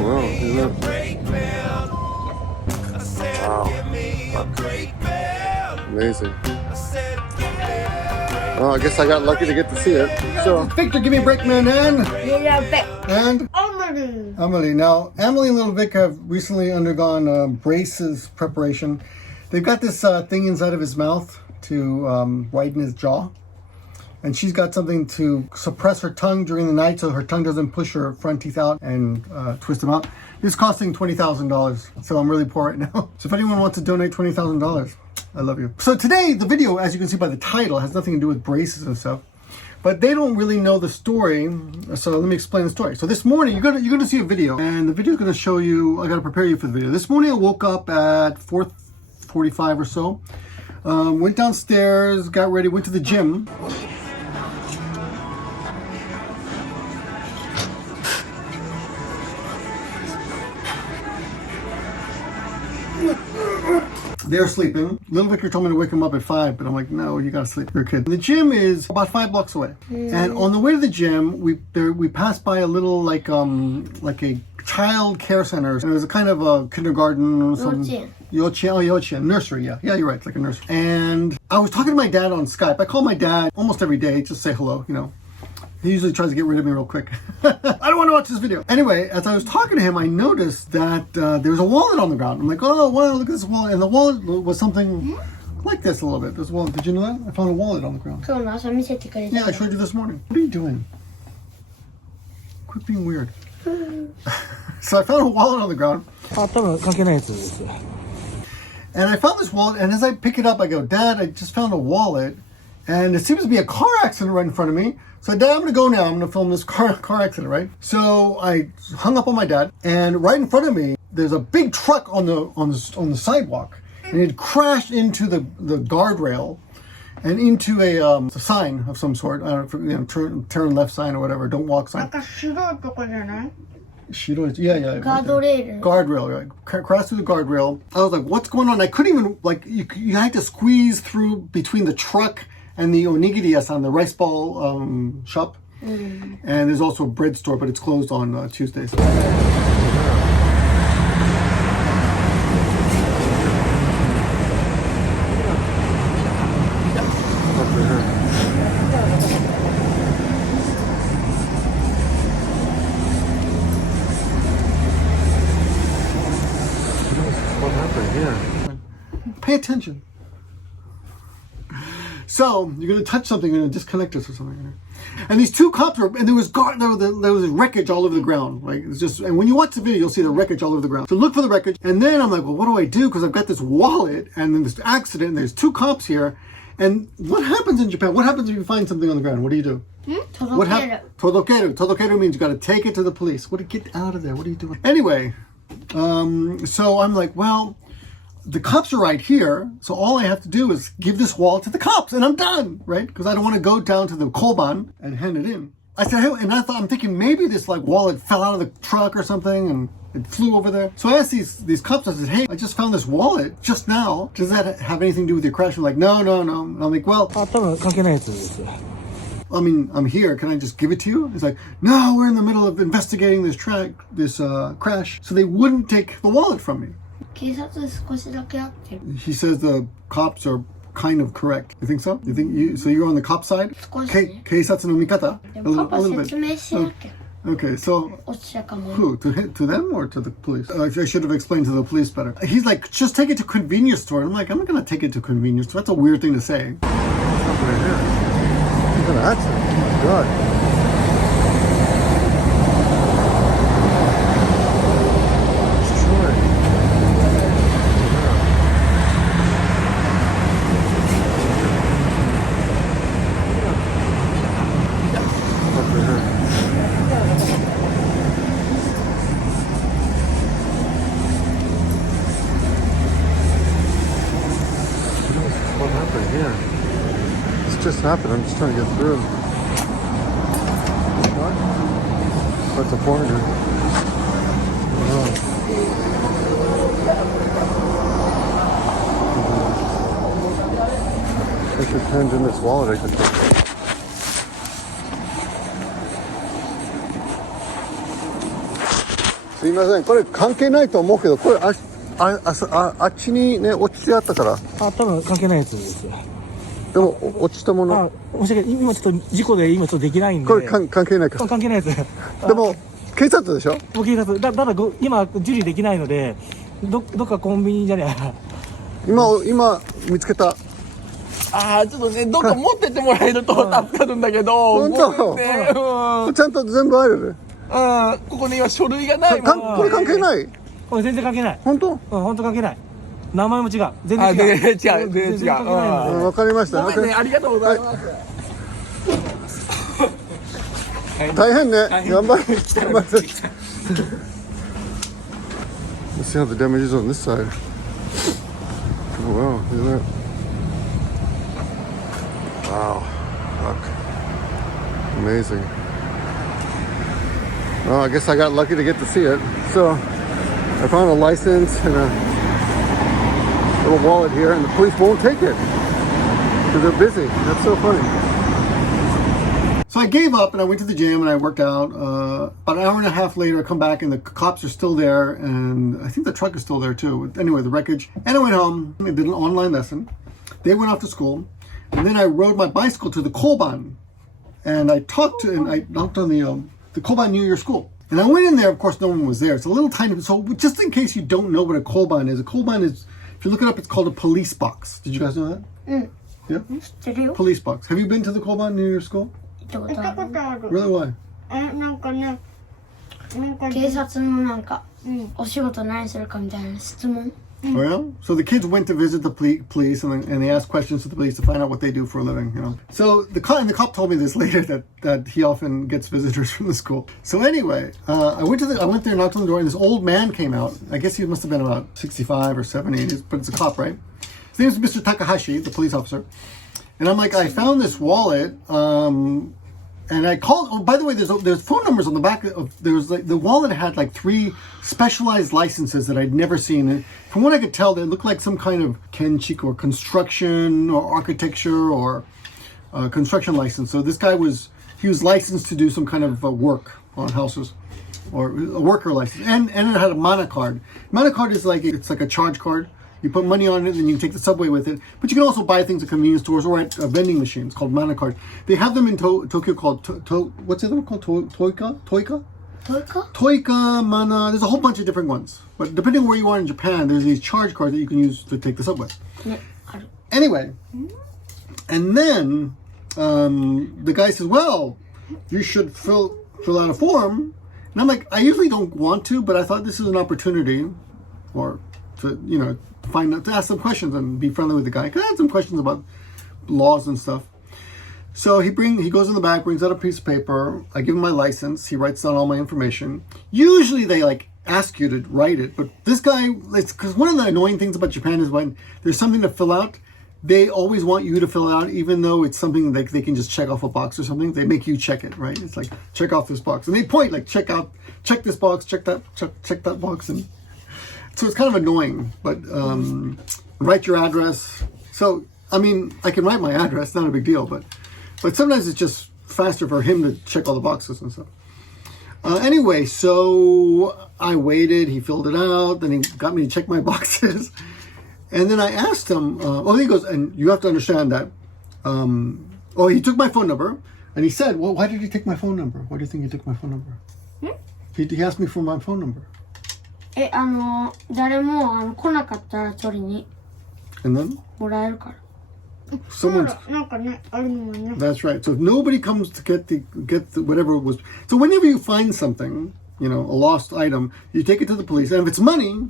Wow, amazing. Oh, I guess I got lucky to get to see it. So, Victor, Gimmeabreakman, and Emily. Now, Emily and little Vic have recently undergone braces preparation. They've got this thing inside of his mouth to widen his jaw. And she's got something to suppress her tongue during the night so her tongue doesn't push her front teeth out and twist them out. It's costing $20,000, so I'm really poor right now. So if anyone wants to donate $20,000, I love you. So today, the video, as you can see by the title, has nothing to do with braces and stuff. But they don't really know the story, so let me explain the story. So this morning, you're gonna see a video, and the video is gonna show you, I gotta prepare you for the video. This morning I woke up at 4:45 or so, went downstairs, got ready, went to the gym. They're sleeping. Little Victor told me to wake him up at 5, but I'm like, no, you gotta sleep. You're a kid. The gym is about 5 blocks away. And on the way to the gym, we passed by a little like a child care center. And it was a kind of a kindergarten or something. Yochien, nursery, yeah. Yeah, you're right, it's like a nursery. And I was talking to my dad on Skype. I call my dad almost every day, just say hello, you know. He usually tries to get rid of me real quick. I don't want to watch this video. Anyway, as I was talking to him, I noticed that there was a wallet on the ground. I'm like, oh, wow, look at this wallet. And the wallet was something like this a little bit. This wallet, did you know that? I found a wallet on the ground. Yeah, I showed you this morning. What are you doing? Quit being weird. So I found a wallet on the ground. And I found this wallet, and as I pick it up, I go, Dad, I just found a wallet. And it seems to be a car accident right in front of me. So Dad, I'm gonna go now. I'm gonna film this car accident, right? So I hung up on my dad, and right in front of me, there's a big truck on the sidewalk, and it crashed into the guardrail and into a sign of some sort. I don't know, you know, turn left sign or whatever. Don't walk sign. Yeah. Guardrail, right? Crashed through the guardrail. I was like, what's going on? I couldn't even, like, you had to squeeze through between the truck and the onigiri-san, the rice ball shop. And there's also a bread store, but it's closed on Tuesdays. What happened here? Pay attention. So you're gonna touch something, you're gonna disconnect this or something. And these two cops were, and there was wreckage all over the ground. Like it's just, and when you watch the video, you'll see the wreckage all over the ground. So look for the wreckage, and then I'm like, well, what do I do? Because I've got this wallet, and then this accident, and there's two cops here. And what happens in Japan? What happens if you find something on the ground? What do you do? What happens? Todokeru. Todokeru means you got to take it to the police. Get out of there. What are you doing? Anyway, so I'm like, well, the cops are right here, so all I have to do is give this wallet to the cops, and I'm done, right? Because I don't want to go down to the koban and hand it in. I said, hey, and I'm thinking maybe this like wallet fell out of the truck or something, and it flew over there. So I asked these cops, I said, hey, I just found this wallet just now. Does that have anything to do with your crash? They're like, no. And I'm like, well, I mean, I'm here. Can I just give it to you? It's like, no, we're in the middle of investigating this crash, so they wouldn't take the wallet from me. He says the cops are kind of correct. You think so? You think so you're on the cop side? Keisatsu no mikata? A little bit. Okay, so who? To them or to the police? I should have explained to the police better. He's like, just take it to convenience store. I'm like, I'm not gonna take it to convenience store. That's a weird thing to say. What's happening here? Look at that accident. Oh my God. What happened here? This just happened. I'm just trying to get through. What? What's a foreigner? I should hand in this wallet. I could take it. すいません、これ関係ないと思うけど、これあっちにね落ちてあったから。多分関係ないやつですよ。でも落ちたもの。申し訳ない。今ちょっと事故で今ちょっとできないんで。これ関係ないか。関係ないやつ。でも警察でしょ。もう警察だ今受理できないので、どっかコンビニじゃねえ。今見つけた。ちょっとね、どっか持ってってもらえると助かるんだけど。本当？ちゃんと全部ある。ここに今書類がないもん。これ関係ない。これ全然関係ない。本当？本当関係ない。名前も違う。全然違う。全然違う。わかりました。ごめんね、ありがとうございます。大変ね。頑張って。Let's see how the damage is on this side. Oh wow, look at that. Wow, fuck. Amazing. Well, I guess I got lucky to get to see it. So, I found a license and a little wallet here, and the police won't take it because they're busy. That's so funny. So I gave up and I went to the gym and I worked out. About an hour and a half later, I come back and the cops are still there, and I think the truck is still there too. Anyway, the wreckage. And I went home. I did an online lesson. They went off to school, and then I rode my bicycle to the Koban, and I knocked on the Koban New Year school. And I went in there. Of course, no one was there. It's a little tiny. So just in case you don't know what a Koban is, if you look it up, it's called a police box. Did you guys know that? Yeah. Police box. Have you been to the Koban New Year school? Really? Why? なんかね、警察のなんか、お仕事何するかみたいな質問。Oh yeah. So the kids went to visit the police and they asked questions to the police to find out what they do for a living. You know. So the cop told me this later that he often gets visitors from the school. So anyway, I went there, knocked on the door, and this old man came out. I guess he must have been about 65 or 70, but it's a cop, right? His name is Mr. Takahashi, the police officer. And I'm like, I found this wallet, and I called. Oh, by the way, there's phone numbers on the back of. There's like the wallet had like 3 specialized licenses that I'd never seen. And from what I could tell, they looked like some kind of kenchik or construction or architecture or construction license. So this guy was licensed to do some kind of work on houses, or a worker license, and it had a mana card. Mana card is like it's like a charge card. You put money on it and you can take the subway with it. But you can also buy things at convenience stores or at vending machines called mana card. They have them in Tokyo called, what's the other one called? Toika? Toika, mana. There's a whole bunch of different ones. But depending on where you are in Japan, there's these charge cards that you can use to take the subway. Anyway, and then the guy says, well, you should fill out a form. And I'm like, I usually don't want to, but I thought this is an opportunity to ask some questions and be friendly with the guy. Cause I had some questions about laws and stuff. So he goes in the back, brings out a piece of paper. I give him my license. He writes down all my information. Usually they like ask you to write it, but this guy, because one of the annoying things about Japan is when there's something to fill out, they always want you to fill it out, even though it's something that they can just check off a box or something. They make you check it, right? It's like, check off this box. And they point like, check this box, check that box. And so it's kind of annoying, but write your address. So, I mean, I can write my address, not a big deal, but sometimes it's just faster for him to check all the boxes and stuff. Anyway, so I waited, he filled it out, then he got me to check my boxes. And then I asked him, he goes, and you have to understand that, he took my phone number, and he said, well, why did he take my phone number? Why do you think he took my phone number? He asked me for my phone number. 誰も来なかったら取りに And then? もらえるから。Someone's なんかね、あるのね。 That's right. So if nobody comes to get the whatever it was. So whenever you find something, a lost item, you take it to the police. And if it's money,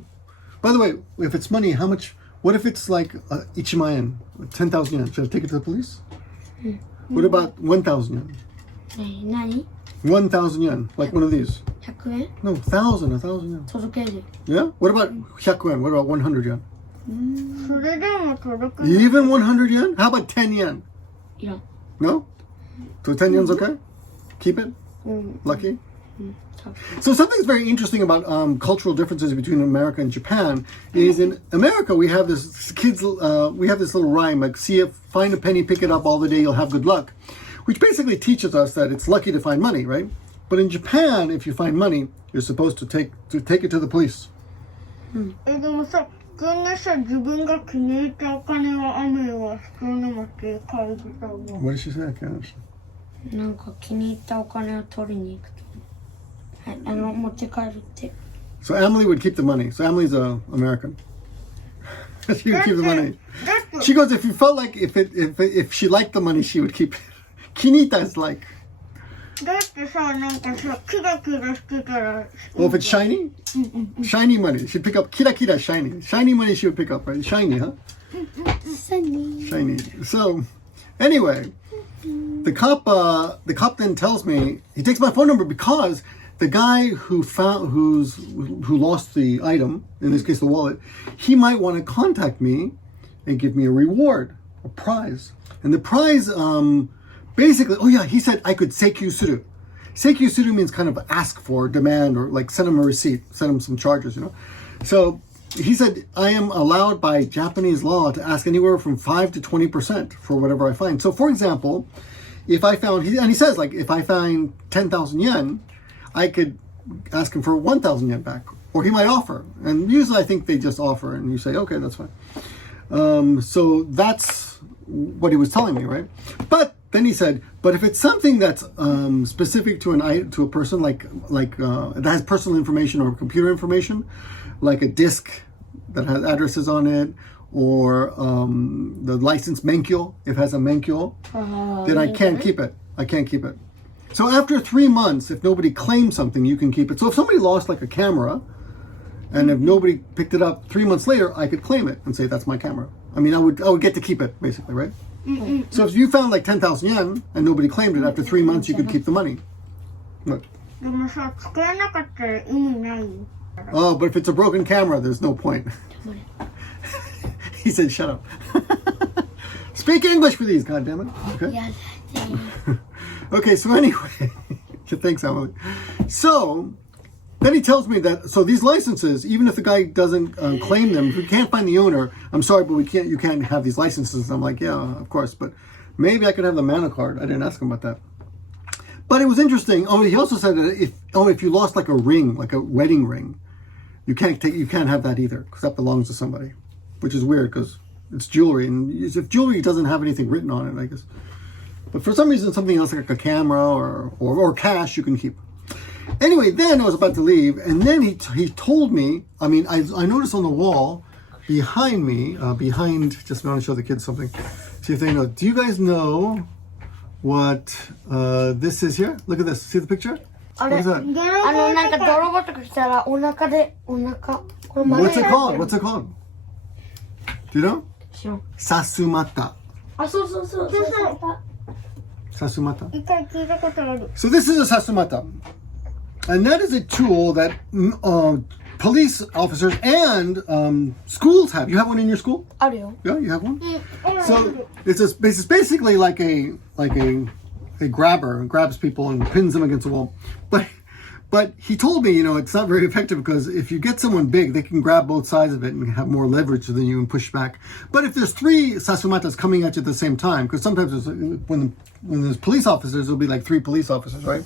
by the way, if it's money, how much? What if it's like 1,000 yen, 10,000 yen? Should I take it to the police? What about 1,000 yen? 何 1,000 yen, like one of these. 100円 No, 1,000 yen. 届ける。 Yeah? What about 100 yen? What about 100 yen? それでも届く。 Even 100 yen? How about 10 yen? いらん。 No? So 10 yen's okay? Keep it? Lucky? So something's very interesting about cultural differences between America and Japan is in America we have this little rhyme like find a penny, pick it up all the day, you'll have good luck, which basically teaches us that it's lucky to find money, right? But in Japan, if you find money, you're supposed to take it to the police. でもさ、普通にさ、自分が気に入ったお金はアメは必要なのって書いてたわ。 What did she say? I can't understand. なんか気に入ったお金を取りに行くと。はい、持ち帰るって。 So Emily would keep the money. So Emily's American. She would keep the money. She goes, if you felt like if she liked the money, she would keep it. Kinita is like. だってさ、なんかさ、キラキラしてたら。 Oh, if it's shiny? Shiny money. She'd pick up kira kira shiny. Shiny money she would pick up, right? Shiny, huh? Shiny. So, anyway, the cop then tells me, he takes my phone number because the guy who lost the item, in this case the wallet, he might want to contact me and give me a reward, a prize. And the prize, basically, oh yeah, he said I could seikyu suru. Seikyu suru means kind of ask for, demand, or like send him a receipt, send him some charges, you know. So he said I am allowed by Japanese law to ask anywhere from 5 to 20% for whatever I find. So for example, if I found, and he says like if I find 10,000 yen, I could ask him for 1,000 yen back, or he might offer. And usually I think they just offer, and you say, okay, that's fine. So that's what he was telling me, right? But then he said, but if it's something that's specific to a person, like that has personal information or computer information, like a disk that has addresses on it, or the license menkyo, if it has a menkyo, then I can't keep it. I can't keep it. So after 3 months, if nobody claims something, you can keep it. So if somebody lost like a camera, and if nobody picked it up 3 months later, I could claim it and say that's my camera. I mean, I would get to keep it basically, right? So if you found like 10,000 yen and nobody claimed it, after 3 months you could keep the money. What? でもさ、使えなかったら意味ないよ。 Oh, but if it's a broken camera, there's no point. He said, shut up. Speak English for these, goddammit. Okay? Okay, so anyway. Thanks, Emily. So, then he tells me that, so these licenses, even if the guy doesn't claim them, if we can't find the owner, I'm sorry, but you can't have these licenses. I'm like, yeah, of course, but maybe I could have the mana card. I didn't ask him about that. But it was interesting. Oh, he also said that if you lost like a ring, like a wedding ring, you can't have that either, because that belongs to somebody, which is weird because it's jewelry, and if jewelry doesn't have anything written on it, I guess. But for some reason, something else like a camera or cash you can keep. Anyway, then I was about to leave, and then he told me. I mean, I noticed on the wall behind me, just want to show the kids something, see if they know. Do you guys know what this is here? Look at this. See the picture? What is that? なんか泥棒とかしたらお腹でこれ What's it called? What's it called? Do you know? 知らん。 Sasumata. あ、そうそうそう。Sasumata. 一回聞いたことある。 So this is a Sasumata. And that is a tool that police officers and schools have. You have one in your school? あるよ。 Yeah, you have one? So it's basically like a grabber, grabs people and pins them against the wall. But he told me, it's not very effective because if you get someone big, they can grab both sides of it and have more leverage than you and push back. But if there's 3 Sasumatas coming at you at the same time, because sometimes when there's police officers, there'll be like 3 police officers, right?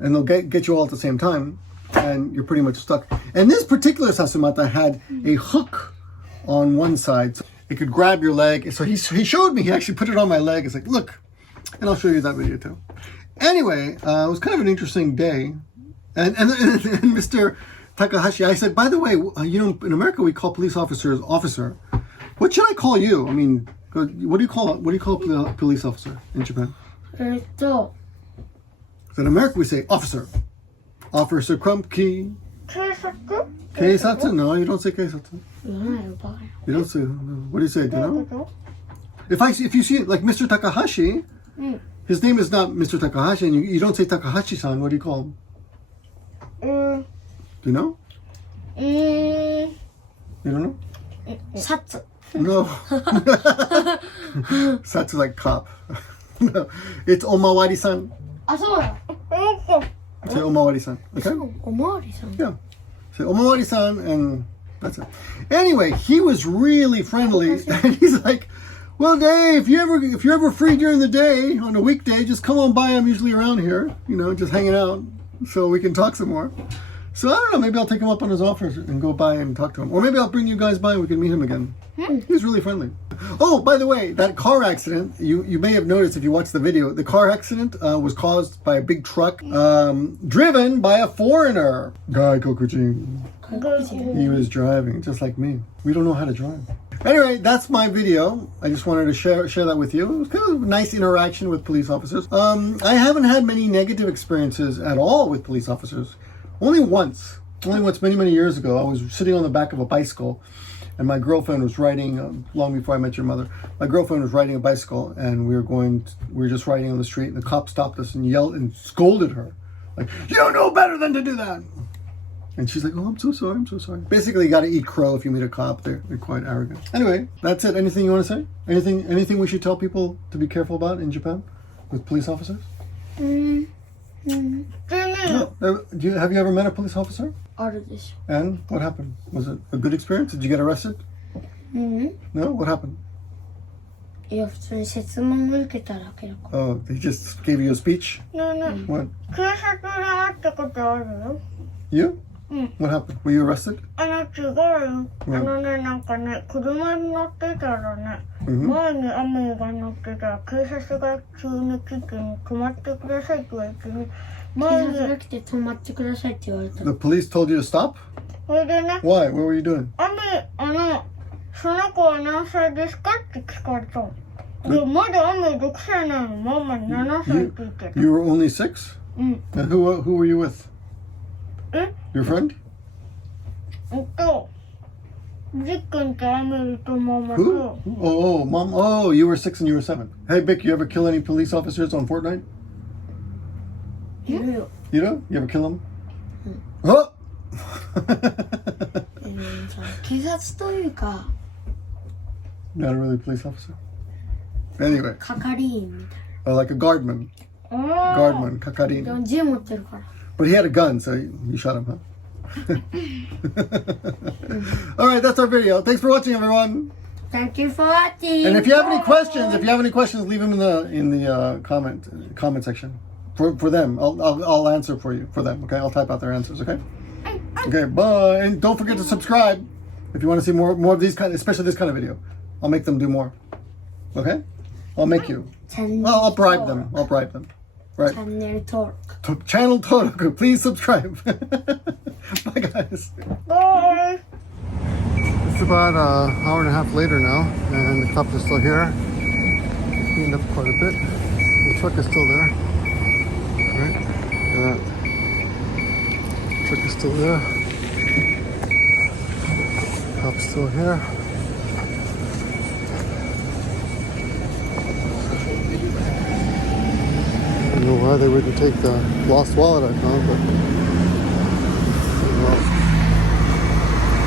And they'll get you all at the same time, and you're pretty much stuck. And this particular Sasumata had a hook on one side. So it could grab your leg. So he showed me, he actually put it on my leg. It's like, look, and I'll show you that video too. Anyway, it was kind of an interesting day. And Mr. Takahashi, I said, by the way, in America we call police officers officer. What should I call you? I mean, what do you call a police officer in Japan? So in America we say officer. Officer Crumpkey. 警察? Keisatsu? No, you don't say keisatsu. You don't say, what do you say? Do you know? If you see it, like Mr. Takahashi, his name is not Mr. Takahashi, and you don't say Takahashi-san, what do you call him? Do you know? You don't know? Satsu. No. Satsu like cop. No. It's Omawari-san. あ、そうだ。Say Omawari-san. Okay? おまわりさん。 Yeah. Say Omawari-san, and that's it. Anyway, he was really friendly, and he's like, Well, Dave, if you're ever free during the day on a weekday, just come on by. I'm usually around here, just hanging out, so we can talk some more. So I don't know, maybe I'll take him up on his offer and go by and talk to him, or maybe I'll bring you guys by and we can meet him again. He's really friendly. Oh, by the way, that car accident, you may have noticed if you watched the video, the car accident was caused by a big truck driven by a foreigner. Guy Kokuchin. He was driving, just like me. We don't know how to drive. Anyway, that's my video. I just wanted to share that with you. It was kind of a nice interaction with police officers. I haven't had many negative experiences at all with police officers. Only once many years ago. I was sitting on the back of a bicycle and my girlfriend was riding, long before I met your mother, my girlfriend was riding a bicycle and we were just riding on the street and the cop stopped us and yelled and scolded her. Like, you don't know better than to do that. And she's like, oh, I'm so sorry. Basically, you got to eat crow if you meet a cop. They're quite arrogant. Anyway, that's it. Anything you want to say? Anything we should tell people to be careful about in Japan with police officers? No. Have you ever met a police officer? And what happened? Was it a good experience? Did you get arrested? No? What happened? Oh, they just gave you a speech? No. What? 警察で会ったことあるよ。 You? What happened? Were you arrested? 違うよ。なんかね、車に乗ってたらね、前に雨が乗ってたら、警察が急に来て、止まってくださいって言われてね、前に。警察が来て止まってくださいって言われた。 The police told you to stop? それでね、 Why? What were you doing? その子は何歳ですかって聞かれたの。で、まだ雨6歳なの、ママに7歳って言ってた。 You were only 6? And who were you with? Your friend? ジ君とアメリとママ Who? と。 Oh, mom. Oh, you were 6 and you were 7. Hey, Vic, you ever kill any police officers on Fortnite? いるよ。 You do? You ever kill them? Oh! 警察というか、 Not a really police officer. Anyway, 係員みたい like a guardman. な。Guardman, で kakarin. も銃持ってるから。 But he had a gun, so you shot him, huh? All right, that's our video. Thanks for watching, everyone. Thank you for watching. And if you have any questions, leave them in the comment section for them. I'll answer for them. Okay, I'll type out their answers. Okay. Okay. Bye. And don't forget to subscribe if you want to see more of these especially this kind of video. I'll make them do more. Okay. I'll make you. I'll bribe them. Right. Channel Totoku. Please subscribe. Bye, guys. Bye. It's about an hour and a half later now, and the cops are still here. Cleaned up quite a bit. The truck is still there. Right? Look at that. Truck is still there. Cops still here. I don't know why they wouldn't take the lost wallet I found, but